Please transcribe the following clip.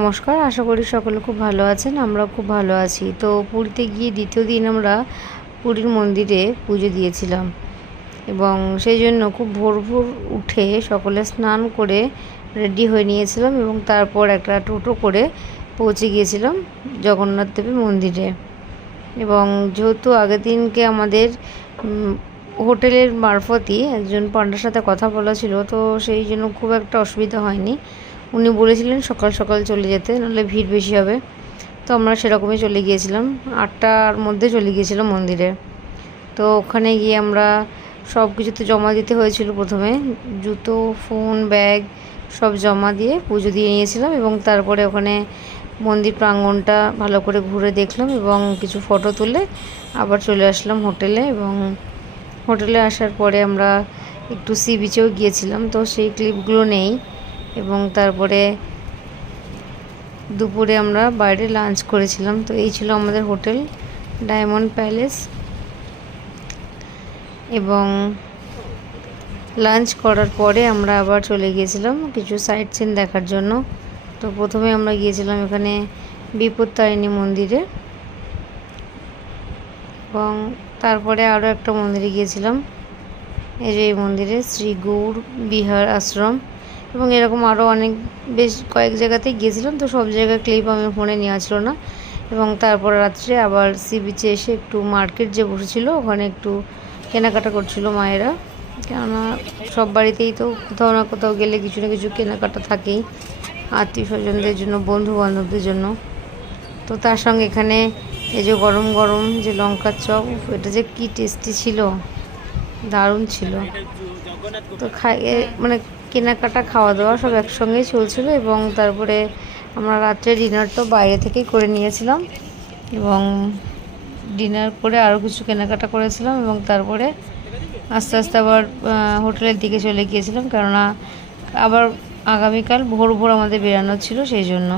নমস্কার, আশা করি সকলে খুব ভালো আছেন। আমরা খুব ভালো আছি। তো পুরীতে গিয়ে দ্বিতীয় দিন আমরা পুরীর মন্দিরে পুজো দিয়েছিলাম এবং সেই জন্য খুব ভোর ভোর উঠে সকলে স্নান করে রেডি হয়ে নিয়েছিলাম এবং তারপর একটা টোটো করে পৌঁছে গিয়েছিলাম জগন্নাথ দেবের মন্দিরে। এবং যেহেতু আগের দিনকে আমাদের হোটেলের মারফতই একজন পান্ডার সাথে কথা বলা ছিল, তো সেই জন্য খুব একটা অসুবিধা হয়নি। উনি বলেছিলেন সকাল সকাল চলে যেতে, নাহলে ভিড় বেশি হবে। তো আমরা সেরকমই চলে গিয়েছিলাম, 8টার মধ্যে চলে গিয়েছিলাম মন্দিরে। তো ওখানে গিয়ে আমরা সব কিছুতে জমা দিতে হয়েছিল। প্রথমে জুতো, ফোন, ব্যাগ সব জমা দিয়ে পুজো দিয়ে নিয়েছিলাম এবং তারপরে ওখানে মন্দির প্রাঙ্গণটা ভালো করে ঘুরে দেখলাম এবং কিছু ফটো তুলে আবার চলে আসলাম হোটেলে। এবং হোটেলে আসার পরে আমরা একটু সি বিচেও গিয়েছিলাম, তো সেই ক্লিপগুলো নেই। এবং তারপরে দুপুরে আমরা বাইরে লাঞ্চ করেছিলাম। তো এই ছিল আমাদের হোটেল ডায়মন্ড প্যালেস। এবং লাঞ্চ করার পরে আমরা আবার চলে গিয়েছিলাম কিছু সাইট সিন দেখার জন্য। তো প্রথমে আমরা গিয়েছিলাম এখানে বিপত্তারিণী মন্দিরে এবং তারপরে আরও একটা মন্দিরে গিয়েছিলাম, এই যে এই মন্দিরে শ্রী গৌর বিহার আশ্রম। এবং এরকম আরও অনেক বেশ কয়েক জায়গাতেই গিয়েছিলাম, তো সব জায়গায় ক্লিপ আমি ফোনে নেওয়া ছিল না। এবং তারপর রাত্রে আবার সি বিচে এসে একটু মার্কেট যে বসেছিল ওখানে একটু কেনাকাটা করছিল মায়েরা, কেননা সব বাড়িতেই তো কোথাও না কোথাও গেলে কিছু না কিছু কেনাকাটা থাকেই, আত্মীয় স্বজনদের জন্য, বন্ধু বান্ধবদের জন্য। তো তার সঙ্গে এখানে এই যে গরম গরম যে লঙ্কার চপ, এটা যে কি টেস্টি ছিল, দারুণ ছিল। তো মানে কেনাকাটা, খাওয়া দাওয়া সব একসঙ্গেই চলছিল। এবং তারপরে আমরা রাত্রে ডিনারটাও বাইরে থেকেই করে নিয়েছিলাম এবং ডিনার করে আরও কিছু কেনাকাটা করেছিলাম এবং তারপরে আস্তে আস্তে আবার হোটেলের দিকে চলে গিয়েছিলাম, কেননা আবার আগামীকাল ভোর ভোর আমাদের বেরানো ছিল, সেই জন্য।